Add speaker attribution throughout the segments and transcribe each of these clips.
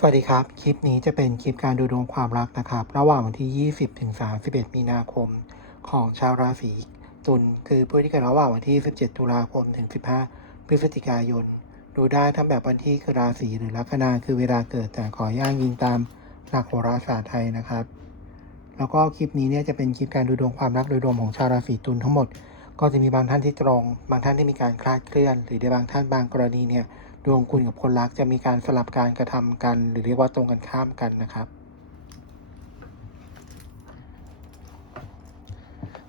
Speaker 1: สวัสดีครับ คลิปนี้จะเป็นคลิปการดูดวงความรักนะครับ ระหว่างวันที่ 20 ถึง 31 มีนาคม ของชาวราศีตุลคือผู้ที่เกิดระหว่างวันที่ 17 ตุลาคมถึง 15 พฤศจิกายน ดูได้ทั้งแบบวันที่คือราศีหรือลัคนาคือเวลาเกิดแต่ขอย่างยิงตามหลักโหราศาสตร์ไทยนะครับ แล้วก็คลิปนี้เนี่ยจะเป็นคลิปการดูดวงความรักโดยรวมของชาวราศีตุลทั้งหมด ก็จะมีบางท่านที่ตรง บางท่านที่มีการคลาดเคลื่อน หรือในบางท่านบางกรณีเนี่ย ดวงคุณกับคนรักจะมีการสลับการกระทำกัน หรือเรียกว่าตรงกันข้ามกันนะครับ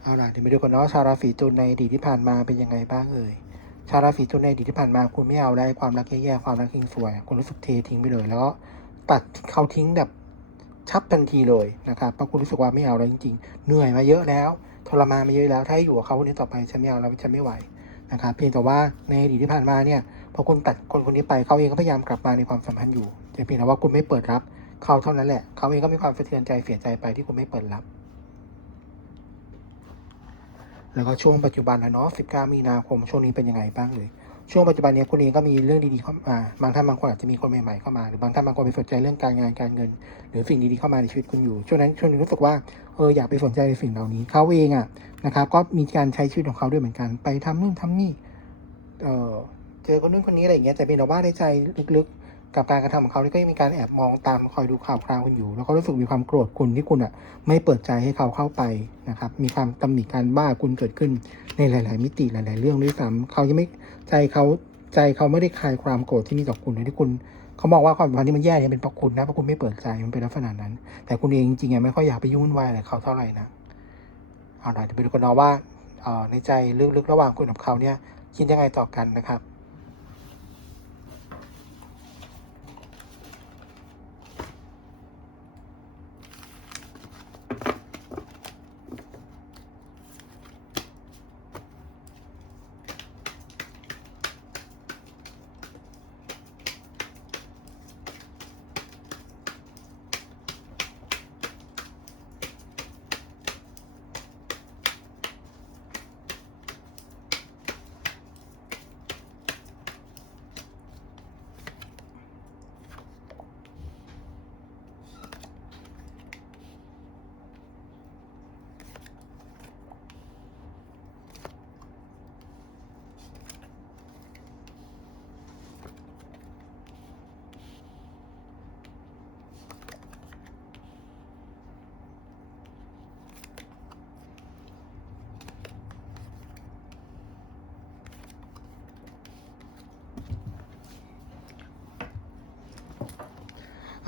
Speaker 1: เอาล่ะเดี๋ยวมาดูกันเนาะชาวราศีตุลในอดีตที่ผ่านมาเป็นยังไงบ้างเอ่ยชาวราศีตุลในอดีตที่ผ่านมาคุณไม่เอาได้ความรักแย่ๆความรักทิ้งสวย คุณรู้สึกเททิ้งไปเลยแล้วก็ตัดเขาทิ้งแบบชับทันทีเลยนะครับเพราะคุณรู้สึกว่าไม่เอาแล้วจริงๆ เหนื่อยมาเยอะแล้วทรมานมาเยอะแล้วถ้าให้อยู่กับเขาคนนี้ต่อไปฉันไม่เอาแล้วฉันไม่ไหว นะครับเพียงแต่ว่าในอดีตที่ผ่านมาเนี่ยพอคุณตัดคนคนนี้ไปเขาเองก็พยายามกลับมาในความสัมพันธ์อยู่แต่เพียงแต่ว่าคุณไม่เปิดรับเขาเท่านั้นแหละเขาเองก็มีความสะเทือนใจเสียใจไปที่คุณไม่เปิดรับ แล้วก็ช่วงปัจจุบันนะเนาะ19มีนาคมช่วงนี้เป็นยังไงบ้างเลยช่วงปัจจุบันเนี้คุณเองก็มีเรื่องดีๆเข้ามาบางท่านบางคนอาจจะมีคนใหม่ๆเข้ามาหรือบางท่านบางคนไปสนใจเรื่องการงานการเงิน หรือสิ่งดีๆเข้ามาในชีวิตคุณอยู่ช่วงนั้นช่วงนี้รู้สึกว่าเอออยากไปสนใจในสิ่งเหล่านี้เขาเองอะ นะครับ ก็มีการใช้ชีวิตของเขาด้วยเหมือนกัน ไปทำนู่นทำนี่ เออเจอคนนู้นคนนี้อะไรอย่างเงี้ยแต่เป็นแต่ว่าในใจลึกๆ กับการกระทำของเขานี่ก็ยังมีการแอบมองตามคอยดูข่าวคราวคุณอยู่ แล้วก็รู้สึกมีความโกรธคุณที่คุณอะ ไม่เปิดใจให้เขาเข้าไปนะครับ มีความตำหนิการบ้าคุณเกิดขึ้นในหลาย ๆ มิติหลาย ๆ เรื่องด้วยซ้ำเขายังไม่ใจเขาใจเขาไม่ได้คลายความโกรธที่มีต่อคุณเลยที่คุณเขามองว่าความสัมพันธ์ที่มันแย่เนี่ยเป็นเพราะคุณนะเพราะคุณไม่เปิดใจมันเป็นลักษณะนั้น แต่คุณเองจริงๆอะไม่ค่อยอยากไปยุ่งวุ่นวายอะไรเขาเท่าไหร่นะ เอาล่ะเดี๋ยวไปดูกันเนาะว่าในใจลึกๆระหว่างคุณกับเขาเนี่ยคิดยังไงต่อกันนะครับ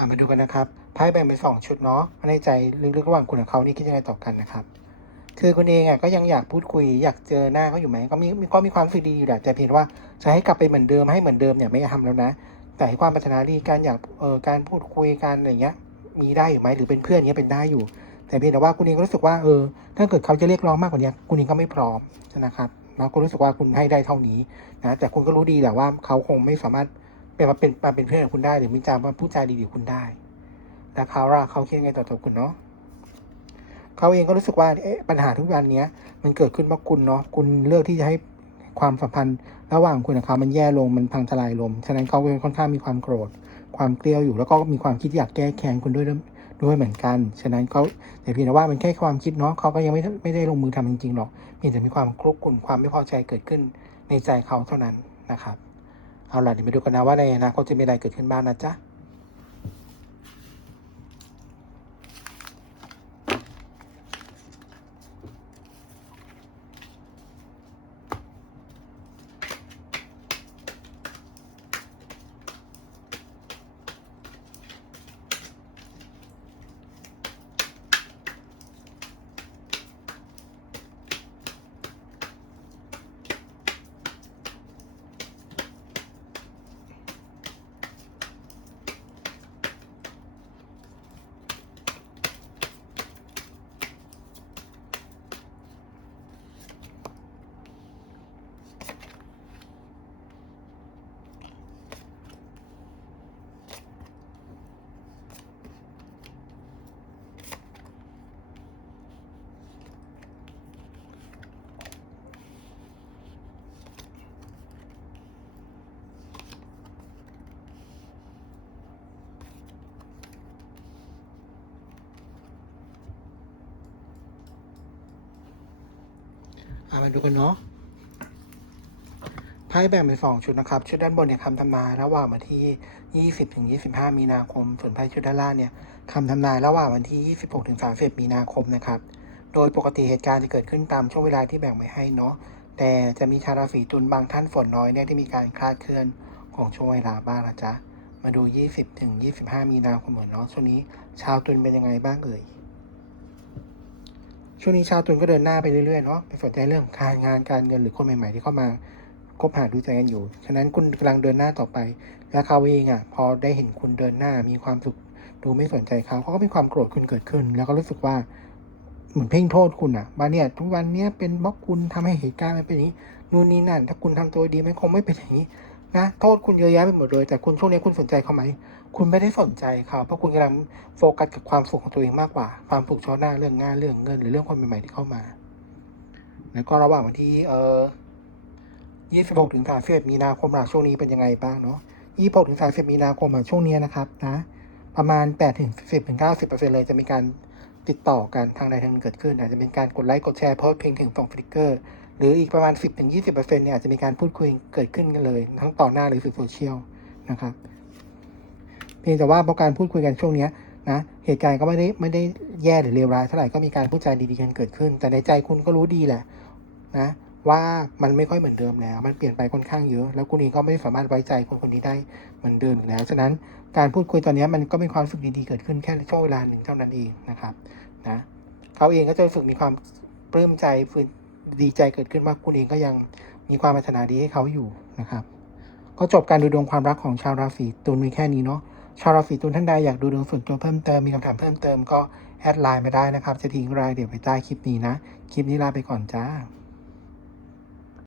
Speaker 1: อ่ามาดูกันนะครับไพ่แบ่งเป็นสองชุดเนาะในใจลึกๆระหว่างคุณกับเขานี่คิดยังไงต่อกันนะครับ คือคุณเองอะก็ยังอยากพูดคุยอยากเจอหน้าเขาอยู่ไหมก็มีก็มีความรู้สึกดีอยู่แหละแต่เพียงว่าจะให้กลับไปเหมือนเดิมให้เหมือนเดิมเนี่ยไม่ทำแล้วนะ แต่ให้ความปรารถนาดีการอยากเอ่อการพูดคุยกันอะไรเงี้ย มีได้อยู่ไหมหรือเป็นเพื่อนเงี้ยเป็นได้อยู่ แต่เพียงแต่ว่าคุณเองก็รู้สึกว่าเออถ้าเกิดเขาจะเรียกร้องมากกว่านี้คุณเองก็ไม่พร้อมนะครับแล้วก็รู้สึกว่าคุณให้ได้เท่านี้นะแต่คุณก็รู้ดีแหละว่าเขาคงไม่สามารถ เป็นมาเป็นมาเป็นเพื่อนกับคุณได้หรือมีจามาพูดจาดีๆคุณได้แต่เขาล่ะเขาคิดยังไงต่อตัวคุณเนาะเขาเองก็รู้สึกว่าปัญหาทุกวันเนี้ย มันเกิดขึ้นเพราะคุณเนาะคุณเลือกที่จะให้ความสัมพันธ์ ระหว่างคุณกับเขามันแย่ลงมันพังทลายลงฉะนั้นเขาเองค่อนข้างมีความโกรธ ความเกลียวอยู่ แล้วก็มีความคิดอยากแก้แค้นคุณด้วยด้วยเหมือนกัน ฉะนั้นเขาแต่เพียงแต่ว่ามันแค่ความคิดเนาะเขาก็ยังไม่ไม่ได้ลงมือทำจริงๆหรอกเพียงแต่มีความคลุกคลุนความไม่พอใจเกิดขึ้นในใจเขาเท่านั้นนะครับ เอาล่ะเดี๋ยวมาดูกันนะว่าในอนาคตจะมีอะไรเกิดขึ้นบ้างนะจ๊ะ อะมาดูกันเนาะไพ่แบ่งเป็นสองชุดนะครับชุดด้านบนเนี่ยคำทำนายระหว่างวันที่ 20ถึง25 มีนาคม ส่วนไพ่ชุดด้านล่างเนี่ยคำทำนายระหว่างวันที่ 26ถึง30 มีนาคมนะครับ โดยปกติเหตุการณ์จะเกิดขึ้นตามช่วงเวลาที่แบ่งไว้ให้เนาะแต่จะมีชาวราศีตุลบางท่านฝนน้อยเนี่ยที่มีการคลาดเคลื่อนของช่วงเวลาบ้างนะจ๊ะมาดู 20ถึง25 มีนาคมเหมือนเนาะช่วงนี้ ชาวตุลเป็นยังไงบ้างเอ่ย ช่วงนี้ชาวตุลก็เดินหน้าไปเรื่อยๆเนาะไปสนใจเรื่องการงานการเงินหรือคนใหม่ๆที่เข้ามาคบหาดูใจกันอยู่ ฉะนั้นคุณกำลังเดินหน้าต่อไป และเขาเองอะพอได้เห็นคุณเดินหน้ามีความสุขดูไม่สนใจเขาเขาก็มีความโกรธคุณเกิดขึ้น แล้วก็รู้สึกว่าเหมือนเพ่งโทษคุณอะว่าเนี่ยทุกวันเนี้ยเป็นเพราะคุณทำให้เหตุการณ์มันเป็นอย่างนี้นู่นนี่นั่น ถ้าคุณทำตัวดีมันคงไม่เป็นอย่างนี้ นะโทษคุณเยอะแยะไปหมดเลย แต่คุณช่วงนี้คุณสนใจเขาไหม คุณไม่ได้สนใจเขาเพราะคุณกำลังโฟกัสกับความสุขของตัวเองมากกว่า ความสุขเฉพาะหน้าเรื่องงานเรื่องเงิน หรือเรื่องคนใหม่ๆที่เข้ามา แล้วก็ระหว่างวันที่เอ่อ26ถึง31มีนาคมหลังช่วงนี้เป็นยังไงบ้างเนาะ26ถึง30มีนาคมอะช่วงเนี้ยนะครับนะประมาณ8ถึง10ถึง90%เปอร์เซ็นต์เลยจะมีการติดต่อกันทางใดทางหนึ่งเกิดขึ้นอาจจะเป็นการกดไลค์กดแชร์โพสต์เพียงถึงส่งสติกเกอร์ หรืออีกประมาณ 10ถึง20%เนี่ยจะมีการพูดคุยเกิดขึ้นกันเลย ทั้งต่อหน้าหรือสื่อโซเชียลนะครับเพียงแต่ว่าเพราะการพูดคุยกันช่วงนี้นะเหตุการณ์ก็ไม่ได้ไม่ได้แย่หรือเลวร้ายเท่าไหร่ก็มีการพูดจาดีๆกันเกิดขึ้น แต่ในใจคุณก็รู้ดีแหละนะว่ามันไม่ค่อยเหมือนเดิมแล้ว มันเปลี่ยนไปค่อนข้างเยอะ แล้วคุณเองก็ไม่สามารถไว้ใจคนคนนี้ได้เหมือนเดิมแล้ว ฉะนั้นการพูดคุยตอนนี้มันก็มีความรู้สึกดีๆเกิดขึ้นแค่ช่วงเวลาหนึ่งเท่านั้นเองนะครับนะเขาเองก็จะรู้สึกมีความปลื้มใจฟื้น ดีใจเกิดขึ้นว่าคุณเองก็ยังมีความปรารถนาดีให้เขาอยู่นะครับ ก็จบการดูดวงความรักของชาวราศีตุลมีแค่นี้เนาะชาวราศีตุลท่านใดอยากดูดวงส่วนตัวเพิ่มเติมมีคำถามเพิ่มเติมก็แอดไลน์มาได้นะครับ จะทิ้งรายเดี๋ยวไว้ใต้คลิปนี้นะ คลิปนี้ลาไปก่อนจ้า